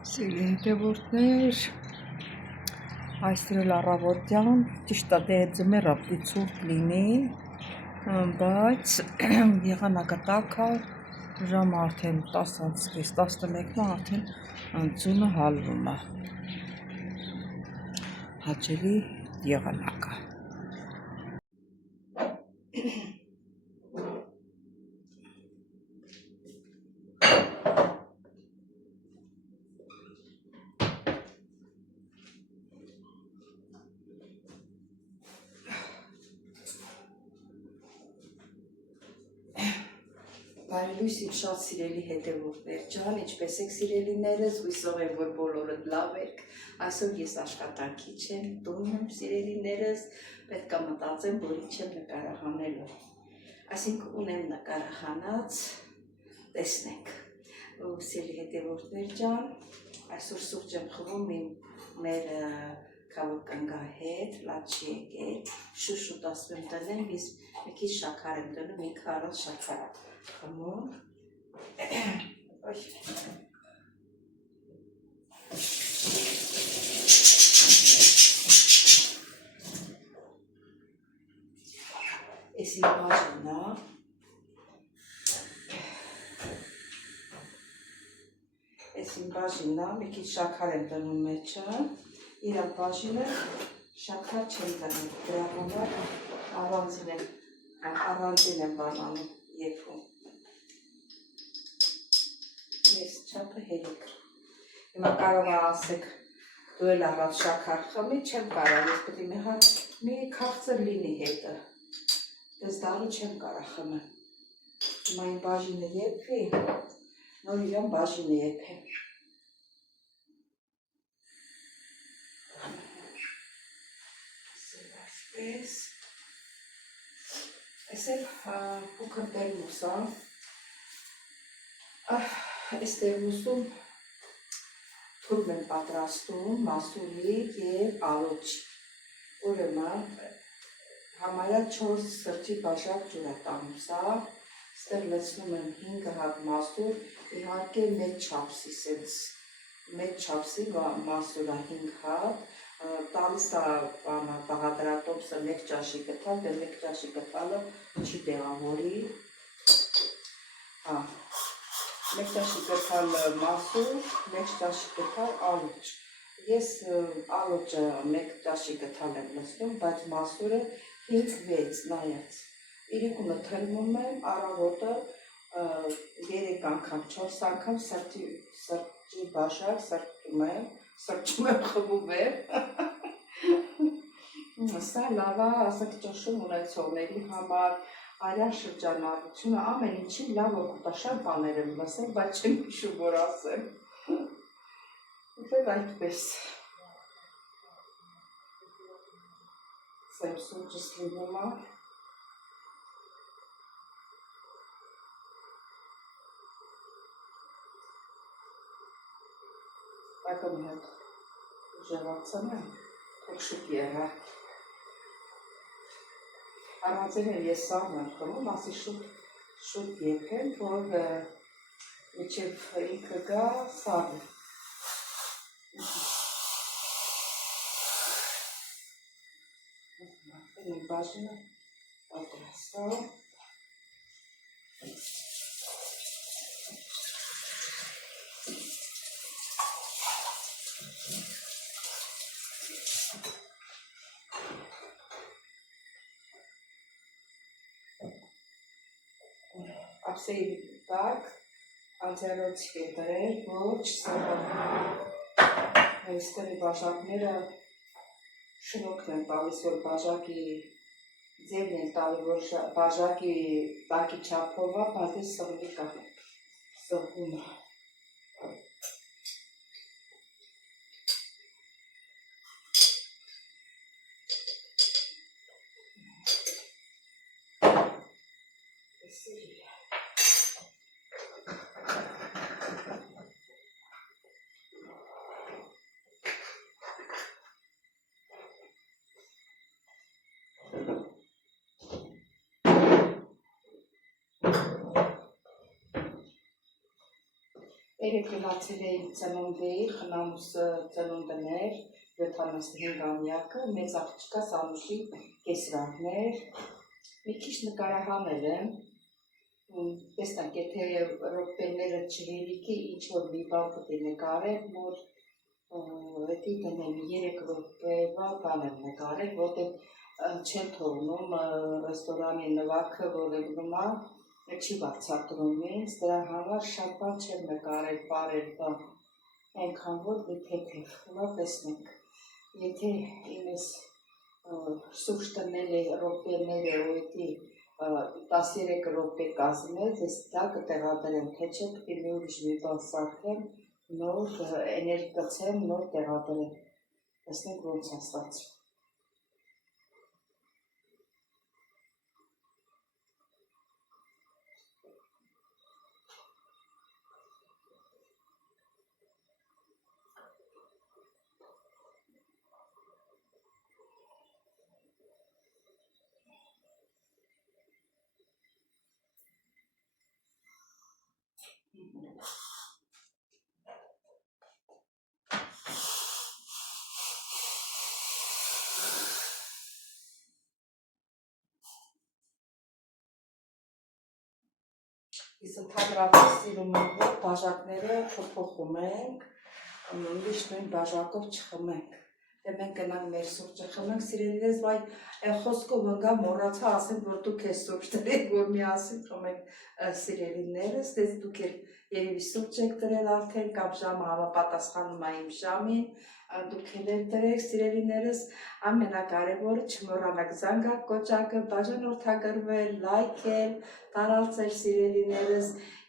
Սիրելի հետևորդներ, այսօր էլ առավոտյան, ճիշտ է դե ձմեռ ապտի ցուրտ լինի, բայց եղանակը տաք է, ժամը արդեն 10:11-ն արդեն ձյունը հալվում է, հաճելի եղանակ է։ Բարելույս իմ շատ սիրելի հետևորդներ ջան, ինչպես եք սիրելիներս, հույսով եմ, որ բոլորդ լավ եք։ Այսօր ես աշխատանքի չեմ, տուն եմ սիրելիներս, պետք է մտածեմ, որ ինչ եմ նկարահանելու։ Այսինքն ունեմ նկարահանած, տեսնենք։ Սիրելի հետևորդներ ջան, այսօր սուրճ եմ խմում մեր քաղաքանգա հետ, լաց չի եկել, շուշուտ ասում եմ տնեմ, իսկ մի քիչ շաքար եմ դնում, ինքը առանց շաքար խմում։ Էս իմ բաժինն է։ Էս իմ բաժինն է, մի քիչ շաքար եմ դնում մեջը, իր բաժինը շաքար չեմ դնում, դրա համար առանձին եմ բաժանում եփում։ Ես չափը հերիք։ Հիմա կարող է ասեք, դու էլ առանց շաքար խմի, չեմ կարող, ես պետք է մի քաղցր լինի հետը։ Ես դառը չեմ կարող խմել։ Հիմա իմ բաժինը եփվի, նոր իրան բաժինը եփեմ։ Այսպես։ Այս էլ փոքր տերմոս է։ Այս տերմոսում թուրմ եմ պատրաստում մասուրի և ալոչի։ Ուրեմն համարյա 4 սրճի բաժակ ջուր է տանում սա, ստեղ լցնում եմ 5 հատ մասուր, իհարկե մեծ չափսի, սենց մեծ չափսի մասուր է 5 հատ, տալիս է բաղադրատոմսը 1 ճաշի գտալ, դե 1 ճաշի գտալը չի տեղավորի, 1 ճաշի գտալ մասուր, 1 ճաշի գտալ ալոչ, ես ալոչը 1 ճաշի գտալ եմ լցնում, բայց մասուրը 5-6 նայած, իրիկունը թրմում եմ, առավոտը 3 անգամ, 4 անգամ սրճի բաժակ սրճում եմ խմում եմ, սա լավ է, ասենք ճնշում ունեցողների համար, արյան շրջանառությունը, ամեն ինչի լավ օգուտ է, շատ բաներ եմ լսել, բայց չեմ հիշում, որ ասեմ, ուտել այդպես, սեմ սուրճս լինում է, Ակը մի հատ ուժեղացան եմ, թող շուտ եղա, առանձին եմ ես սարն եմ խմում, ասի շուտ եփեմ, որ միջև ինքը գա սարը։ Իմ բաժինը պատրաստա։ Ապսեի տակ անձեռոցի է դրել, ոչ սեղան։ Այստեղի բաժակները շնորքն են տալիս, որ բաժակի ձևն են տալի, որ բաժակի տակի չափով է, բայց ես սղվի կա սղվում է։ Երեք գնացել էին ծնունդեի, խնամուս ծնունդներ, 75-ամյակը, մեծ աղջիկա Սանուշի կեսրակներ, մի քիչ նկարահանել եմ, տեսնանք, եթե ռոպեները չհերիքի, ինչ-որ մի բան պետք է նկարել, որ հետի դնեմ 3 ռոպեվա բան եմ նկարել, որտեղ չեմ թողնում ռեստորանի նվագը, որ եղնում է, չի բարձրացնում ինձ, դրա համար շատ բան չեմ նկարել, բարել բան, այնքան որ մի թեթև, լավ տեսնենք, եթե իմես սուրճ տնել է ռոպեները, ու հետի 13 րոպե կազմել, ես դա կտեղադրեմ, թե չէ պետք է մի ուրիշ մի բան սարքեմ, նոր էներգացեմ, նոր տեղադրեմ, տեսնենք ոնց է ստացվում։ Ես ընդհանրապես սիրում եմ, որ բաժակները փոփոխում ենք, միշտ նույն բաժակով չխմենք։ Դե մենք գնանք մեր սուրճը խմենք, սիրելիներս, վայ խոսքով ընկա մոռացա ասեմ, որ դուք ես սուրճ դրեք, որ միասին խմենք սիրելիներս, դες դուք էլ երևի սուրճ եք դրել արդեն, կամ ժամը համապատասխանում է իմ ժամին, դուք էլ եք դրեք սիրելիներս, ամենակարևորը չմոռանաք զանգակ կոճակը, բաժանորդագրվել, լայքել, տարածել սիրելիներս,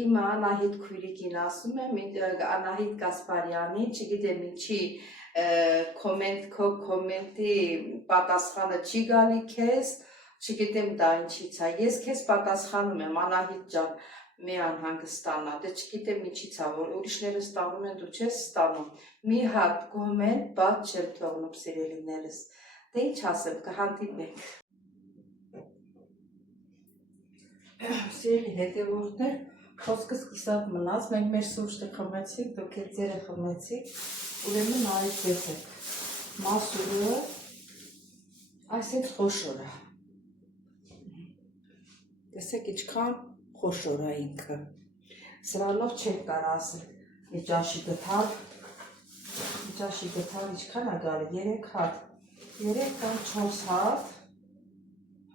իմ Անահիտ քույրիկին ասում եմ, Անահիտ Գասպարյանի, չգիտեմ ինչի կոմենտի պատասխանը չի գալի քեզ, չգիտեմ դա ինչից է, ես քեզ պատասխանում եմ, Անահիտ ջան, մի անհանգստանա, դե չգիտեմ ինչից է, որ ուրիշները ստանում են, դու չես ստանում, մի հատ կոմենտ բաց չեմ թողնում սիրելիներս, դե ինչ ասեմ, կհանդիպենք։ Սիրելի հետևորդներ, խոսքս կիսատ մնաց, մենք մեր սուրճը խմեցիք, դուք էլ ձերը խմեցիք, ուրեմն այդպես է, մասուրը այս այդ խոշոր է, տեսեք ինչքան խոշոր է ինքը, սրանով չեք կար ասել, մի ճաշի գթալ ինչքան է գալի, 3 հատ, 3 կամ 4 հատ,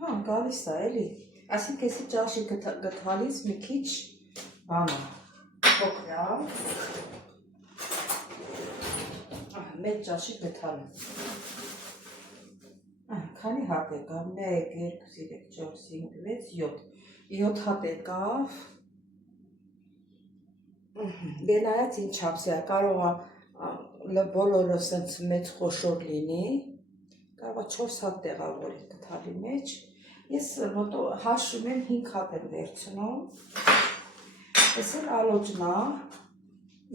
հա գալիս է էլի, այսինքն էսի ճաշի գթալից մի քիչ բան է, փոքր է, մեծ ճաշի գթալ է, քանի հատ եկավ, 1, 2, 3, 4, 5, 6, 7 հատ եկավ, դե նայած ինչ չափսի է, կարող է բոլորը սենց մեծ խոշոր լինի, կարող է 4 հատ տեղավորի գթալի մեջ, ես հաշվում եմ 5 հատ եմ վերցնում, ես էլ ալոջն է,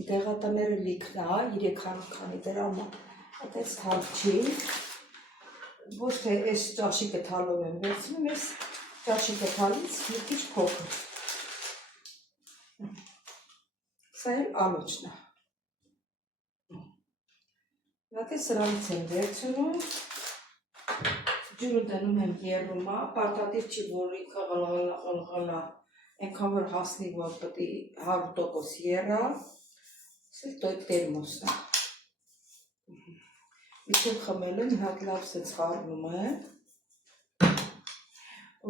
դեղատները լիքն է, 300 քանի դրամ է, այդպես թանկ չի, ոչ թե այս ճաշի գթալով եմ վերցնում, ես ճաշի գթալից մի քիչ փոքր, սա էլ ալոջն է, դե սրանից եմ վերցնում, ջուրը դնում եմ եռումա, պարտադիր չի, որ ինքը ղլղլա, այնքան որ հասնի, որ պետք է 100% եռա, սել տերմոսն է, մինչև խմելու մի հատ լավ սենց խառնում է,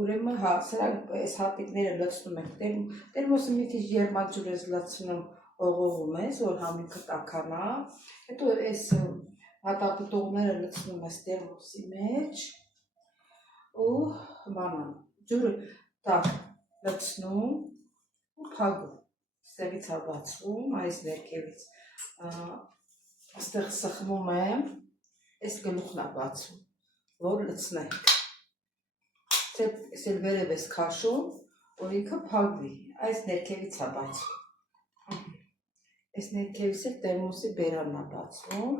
ուրեմն հա, սրանք այս հատիկները լցնում ենք, տերմոսը մի քիչ եղմակ ջուր ես լցնում, օղողում ես, որ համինքը տաքանա, հետո այս հատապտուղները լցնում ես տերմոսի մեջ, ու բանան, ջուրը տակ լցնում ու փագում, ստեղից է բացվում, այս ներքևից, ստեղ սխմում եմ, այս գլուխն է բացում, որ լցնենք, ես էլ վերև ես քաշում, որ ինքը փագվի, այս ներքևից է բացվում, այս ներքևից էլ տերմոսի բերանն է բացվում,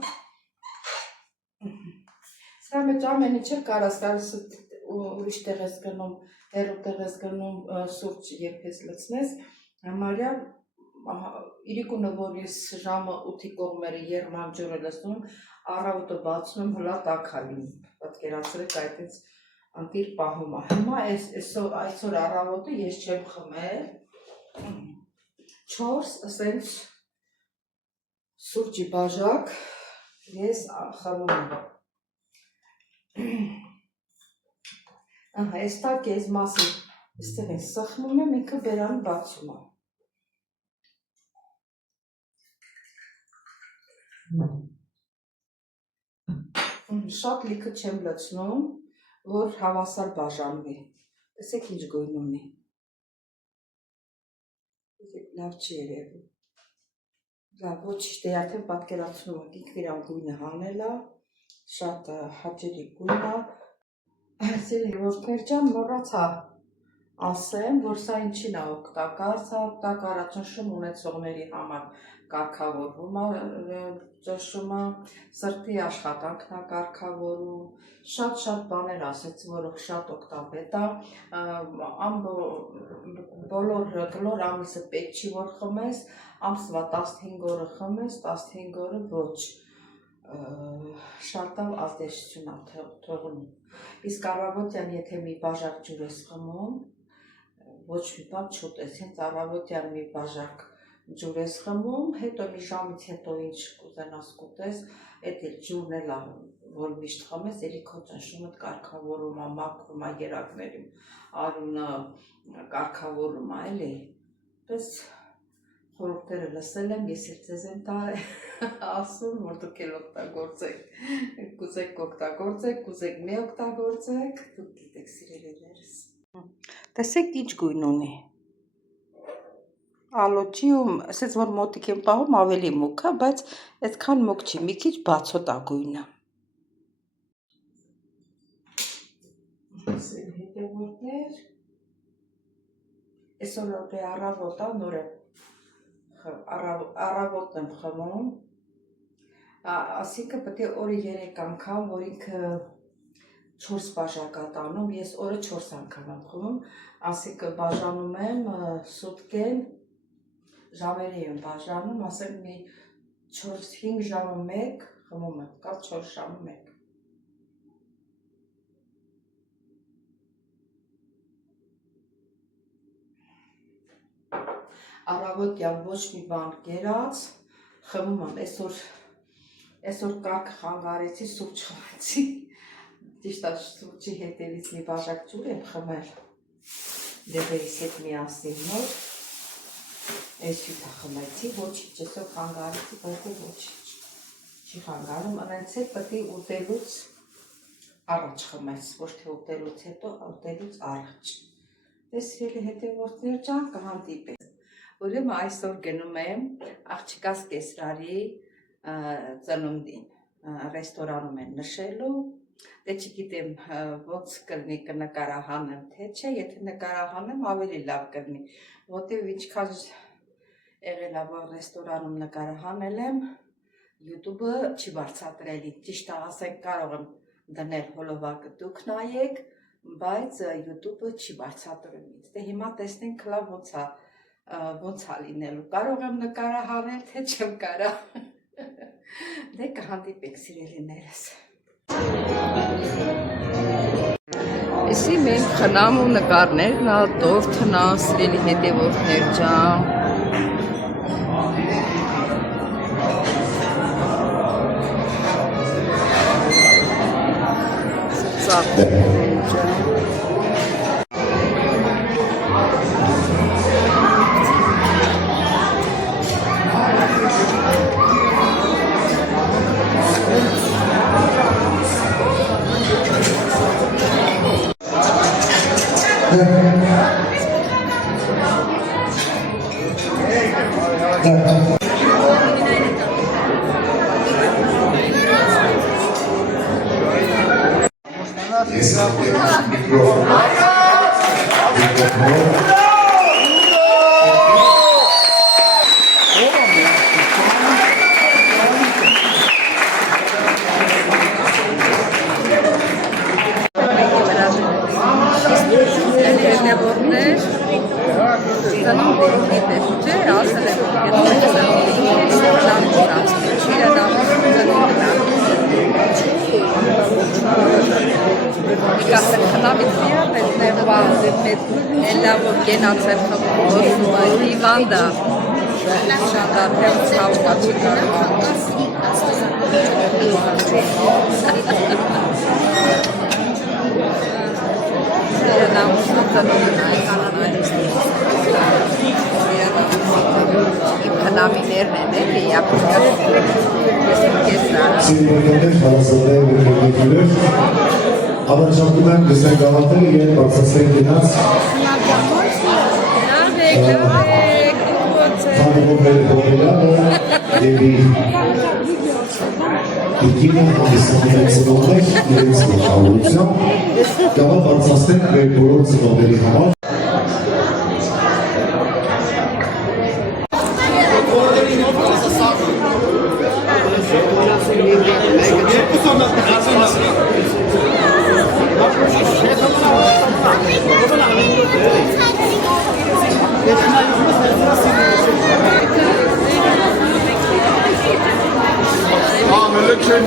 սրա մեջ ամեն ինչ էլ կարաս ուրիշ տեղ ես գնում, հեռու տեղ ես գնում սուրճ երբ ես լցնես, համարյա իրիկունը, որ ես ժամը 8-ի կողմերը երման ջուրը լսնում, առավոտը բացում եմ հլա տաքալին, պատկերացրեք այդպես անկիր պահում է, հիմա այսօր առավոտը ես չեմ խմել, 4 ասենց սուրճի բաժակ ես խմում եմ, այս տակ ես մասը այստեղ են սխմում եմ, ինքը բերան բացում է, շատ լիքը չեմ լցնում, որ հավասար բաժանվի, տեսեք ինչ գույն ունի, լավ չի երևում, լավ ոչիշ դե արդեն պատկերացնում եք ինքն իրան գույնը հանել է, շատ հաճելի գույն է, որդներ ջան մոռացա ասեմ, որ սա ինչին է օգտակար, սա օգտակար է ճնշում ունեցողների համար կարգավորվում է ճնշումը, սրտի աշխատանքն է կարգավորում, շատ բաներ ասեց, որով շատ օգտավետ է, բոլոր կլոր ամիսը պետք չի որ խմես, ամսվա 15 օրը խմես, 15 օրը ոչ, շատ ազդեցություն է թողնում, իսկ առավոտյան եթե մի բաժակ ջուր ես խմում, ոչ մի բան չուտես, հենց առավոտյան մի բաժակ ջուր ես խմում, հետո մի ժամից հետո ինչ կուզենաս կուտես, այդ էլ ջուրն էլ որ միշտ խմես, էլի քո ճնշումդ կարգավորում է, մաքրում է երակների արյունը կարգավորում է, էլի, պես խորհուրդները լսել եմ, ես էլ ձեզ եմ ասում, որ դուք էլ օգտագործեք, կուզեք օգտագործեք, կուզեք մի օգտագործեք, դուք գիտեք սիրելիներս։ Տեսեք ինչ գույն ունի, ալոճիում, ասեց որ մոտիկ եմ պահում ավելի մուկ է, բայց այդքան մուկ չի, մի քիչ բացոտ է գույնը։ Հետևորդներ, այսօր առավոտ է, նոր է, առավոտն եմ խմում, ասիկը պետք է օրը 3 անգամ, որ ինքը 4 բաժակ է տանում, ես օրը 4 անգամ եմ խմում, ասիկը բաժանում եմ սուտկեն, ժամերի եմ բաժանում, ասեմ մի 4-5 ժամը 1 խմում եմ, կամ 4 ժամը 1։ Առավոտյան ոչ մի բան կերած, խմում եմ, այսօր կարգը խանգարեցի, սուրճ խմեցի, ճիշտ է սուրճի հետևից մի բաժակ ջուր եմ խմել, դեպերիս հետ միասին նոր, այս յուտը խմեցի, ոչինչ, այսօր խանգարեցի, բայց ոչինչ, չի խանգարում, անենց հետ պետք է ուտելուց առաջ խմես, ոչ թե ուտելուց հետո, ուտելուց առաջ։ Դες սիրելի հետևորդներ ջան, կհանդիպենք։ Ուրեմն այսօր գնում եմ աղջիկաս կեսրարի ծնունդին, ռեստորանում են նշելու, դե չգիտեմ ոնց կլինի կնկարահանեմ թե չէ, եթե նկարահանեմ ավելի լավ կլինի, որտեվ ինչքան եղել է որ ռեստորանում նկարահանել եմ, YouTube-ը չի բարձրացրել, ճիշտ ասենք կարող եմ դնել հոլովակը դուք նայեք, բայց YouTube-ը չի բարձրացրել ինձ, դե հիմա տեսնենք լավ ոնց է լինելու, կարող եմ նկարահանել, թե չեմ կարող, դե կհանդիպենք սիրելիներս։ Էսի մենք խնամ ու նկարներն ա, տորթն ա, սիրելի հետևորդներ ջան։ գենացել խմբով հիվանդա շանդարդել ցավկացի Քնամիներն են էլի Սիրվերքներ, հարասատներ, վերքերներ Ավարժապտում եմ գսեն գավատել և բարձասեն գնաց Թանումով մեր հոբելյանը եվի Իքինը հանդիսանում ծնողներ իրենց գլխավորությամբ Գավա բարձասնենք մեր բոլոր ծնողների համար Melek şey mi?